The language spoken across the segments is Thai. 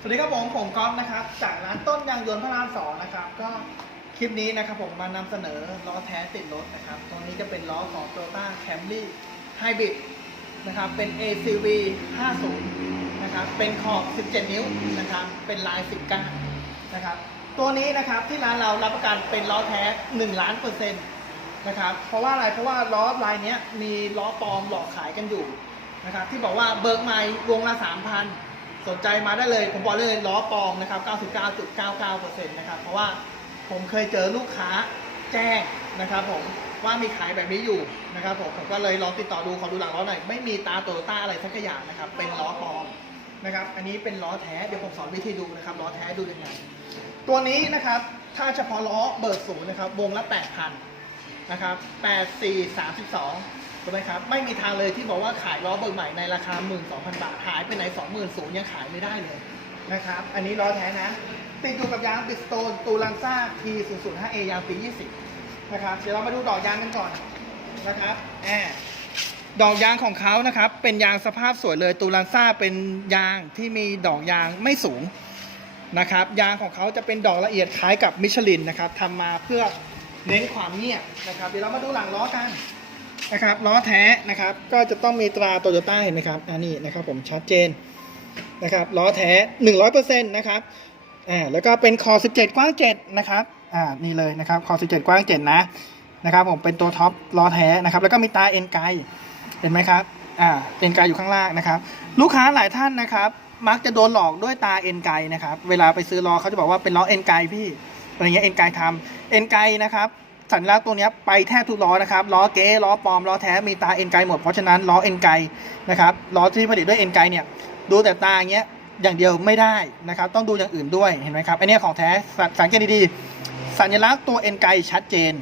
สวัสดีครับผมผมก๊อฟนะครับ จากร้านต้นยางยนต์พระรามสองนะครับ ก็คลิปนี้นะครับผมมานำเสนอล้อแท้ติดรถนะครับตัวนี้จะเป็นล้อของ Toyota Camry Hybrid นะครับเป็น ACV 50นะครับเป็นขอบ 17 นิ้วนะครับเป็นลาย10ก้านะครับตัวนี้นะครับที่ร้านเรารับประกันเป็นล้อแท้ 1 ล้านเปอร์เซ็นต์นะครับเพราะว่าอะไรเพราะว่าล้อลายนี้มีล้อปลอมหลอกขายกันอยู่นะครับที่บอกว่าเบิกใหม่วงละ3,000 สนใจมาได้เลยผมบอกเลยล้อปลอมนะครับ 99.99%นะครับเพราะว่าผมเคยเจอลูกค้าแจ้งนะครับ ผมว่ามีขายแบบนี้อยู่นะครับผมผมก็เลยลองติดต่อดูขอดูหลังล้อหน่อยไม่มีตาโตโยต้าอะไรสักอย่างนะครับ เป็นล้อปลอมนะครับ อันนี้เป็นล้อแท้เดี๋ยวผมสอนวิธีดูนะครับล้อแท้ดูยังไงตัวนี้นะครับถ้าเฉพาะล้อเบิกศูนย์นะครับวงละ 8,000นะครับ8432 ถูกไหมครับไม่มีทางเลยที่บอกว่าขายล้อเบิกใหม่ในราคา 12,000 บาท หายไปไหน 20,000ศูนย์ยังขายไม่ได้เลยนะครับ อันนี้ล้อแท้นะติดอยู่กับยางบิดสโตนตูลังซ่า T005A ยางปี 20 นะครับ เดี๋ยวเรามาดูดอกยางกันก่อนนะครับแอดอกยางของเขานะครับ เป็นยางสภาพสวยเลยตูลันซ่าเป็นยางที่มีดอกยางไม่สูงนะครับ ยางของเขาจะเป็นดอกละเอียดคล้ายกับมิชลินนะครับทำมาเพื่อเน้นความเงียบนะครับ เดี๋ยวเรามาดูหลังล้อกัน นะครับล้อแท้นะครับ ก็จะต้องมีตราโตโยต้าเห็นไหมครับอันนี้นะครับผมชัดเจนนะครับล้อแท้ 100%นะครับอ่าแล้วก็เป็นคอ 17 กว้าง 7 นะครับอ่านี่เลยนะครับคอ 17 กว้าง 7 นะนะครับผมเป็นตัวท็อปล้อแท้นะครับ แล้วก็มีตาเอ็นไกเห็นไหมครับอ่าเอ็นไกอยู่ข้างล่างนะครับ ลูกค้าหลายท่านนะครับ มักจะโดนหลอกด้วยตาเอ็นไกนะครับ เวลาไปซื้อล้อเขาจะบอกว่าเป็นล้อเอ็นไกพี่อะไรเงี้ยเอ็นไกทำเอ็นไกนะครับ สัญลักษณ์ตัวนี้ไปแทบทุกล้อนะครับล้อเก๊ล้อปลอมล้อแท้มีตาเอ็นไกหมดเพราะฉะนั้นล้อเอ็นไกนะครับล้อที่ผลิตด้วยเอ็นไกเนี่ยดูแต่ตาอย่างเงี้ยอย่างเดียวไม่ได้นะครับ ต้องดูอย่างอื่นด้วยเห็นไหมครับอันเนี้ยของแท้สังเกตดีๆ สัญลักษณ์ตัวเอ็นไกชัดเจน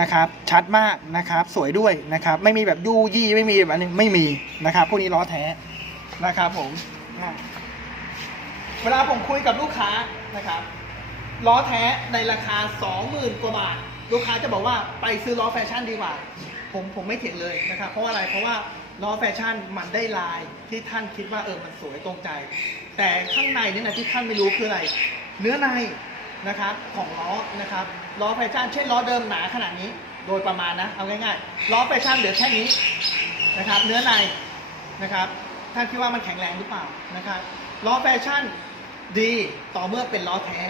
นะครับชัดมากนะครับสวยด้วยนะครับไม่มีแบบยู่ยี่ไม่มีแบบอันนี้ไม่มีนะครับพวกนี้ล้อแท้นะครับผมเวลาผมคุยกับลูกค้านะครับล้อแท้ในราคา 20,000 กว่าบาท ลูกค้าจะบอกว่าไปซื้อล้อแฟชั่นดีกว่า ผมผมไม่เถียงเลยนะครับ เพราะว่าอะไรเพราะว่าล้อแฟชั่นมันได้ลายที่ท่านคิดว่าเออมันสวยตรงใจ แต่ข้างในนี่นะที่ท่านไม่รู้คืออะไร เนื้อในนะครับของล้อนะครับล้อแฟชั่นเช่นล้อเดิมหนาขนาดนี้ โดยประมาณนะเอาง่ายๆล้อแฟชั่นเหลือแค่นี้นะครับ เนื้อในนะครับท่านคิดว่ามันแข็งแรงหรือเปล่านะครับล้อแฟชั่นดีต่อเมื่อเป็นล้อแท้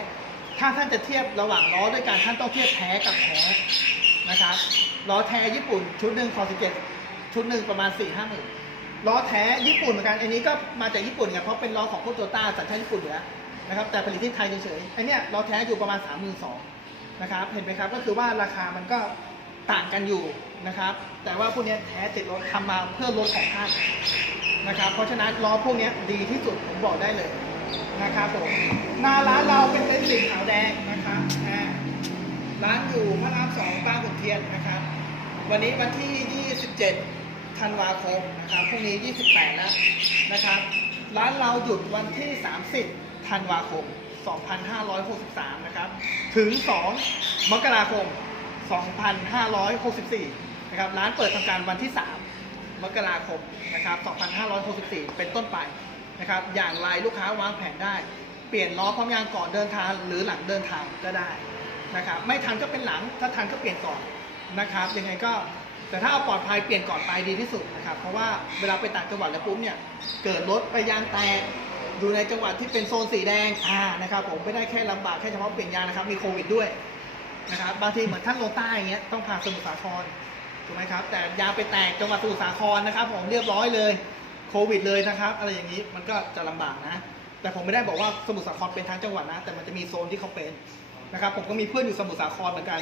ถ้าท่านจะเทียบระหว่างล้อด้วยกันท่านต้องเทียบแท้กับแท้นะครับล้อแท้ญี่ปุ่นชุดหนึ่งคอสิเกตชุดหนึ่งประมาณ4ี่ห้าหมื่นล้อแท้ญี่ปุ่นเหมือนกันอันนี้ก็มาจากญี่ปุ่นไงเพราะเป็นล้อของพวกโตต้าสัญชาติญี่ปุ่นอยู่แล้วนะครับแต่ผลิตที่ไทยเฉยๆไอเนี้ยล้อแท้อยู่ประมาณ3 2 0 0 0นสองนะครับเห็นไหมครับก็คือว่าราคามันก็ต่างกันอยู่นะครับ แต่ว่าพวกเนี้ยแท้ติดรถทำมาเพื่อรถของท่านนะครับ เพราะฉะนั้นล้อพวกเนี้ยดีที่สุดผมบอกได้เลย นะครับผมหน้าร้านเราเป็นเต็นท์สีขาวแดงนะครับร้านอยู่พระรามสองบางขุนเทียนนะครับ วันนี้วันที่ 27 ธันวาคมนะครับพรุ่งนี้ 28 แล้วนะครับ ร้านเราหยุดวันที่ 30 ธันวาคม 2563 นะครับ ถึง 2 มกราคม 2564 นะครับ ร้านเปิดทำการวันที่ 3 มกราคม นะครับ 2564 เป็นต้นไป นะครับ อย่างไรลูกค้าวางแผนได้ เปลี่ยนล้อพร้อมยางก่อนเดินทางหรือหลังเดินทางก็ได้นะครับ ไม่ทันก็เป็นหลัง ถ้าทันก็เปลี่ยนก่อนนะครับ ยังไงก็แต่ถ้าเอาปลอดภัยเปลี่ยนก่อนไปดีที่สุดนะครับ เพราะว่าเวลาไปต่างจังหวัดแล้วปุ๊บเนี่ย เกิดรถไปยางแตกอยู่ในจังหวัดที่เป็นโซนสีแดงอ่านะครับ ผมไม่ได้แค่ลำบากแค่เฉพาะเปลี่ยนยางนะครับ มีโควิดด้วยนะครับ บางทีเหมือนท่านลงใต้อย่างเงี้ยต้องพานสมุทรสาครถูกไหมครับ แต่ยางไปแตกจังหวัดสมุทรสาครนะครับ ผมเรียบร้อยเลย ควิดเลยนะครับ อะไรอย่างนี้มันก็จะลำบากนะ แต่ผมไม่ได้บอกว่าสมุทรสาครเป็นทั้งจังหวัดนะ แต่มันจะมีโซนที่เขาเป็นนะครับ ผมก็มีเพื่อนอยู่สมุทรสาครเหมือนกัน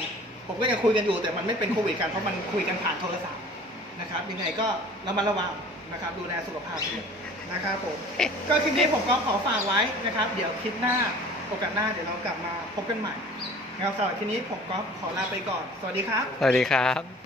ผมก็ยังคุยกันอยู่ แต่มันไม่เป็นโควิดกันเพราะมันคุยกันผ่านโทรศัพท์นะครับ ยังไงก็ระมัดระวังนะครับ ดูแลสุขภาพด้วยนะครับผม ก็คลิปนี้ผมก็ขอฝากไว้นะครับ เดี๋ยวคลิปหน้าโอกาสหน้าเดี๋ยวเรากลับมาพบกันใหม่นะครับสำหรับคลิปนี้ผมก็ขอลาไปก่อน สวัสดีครับ สวัสดีครับ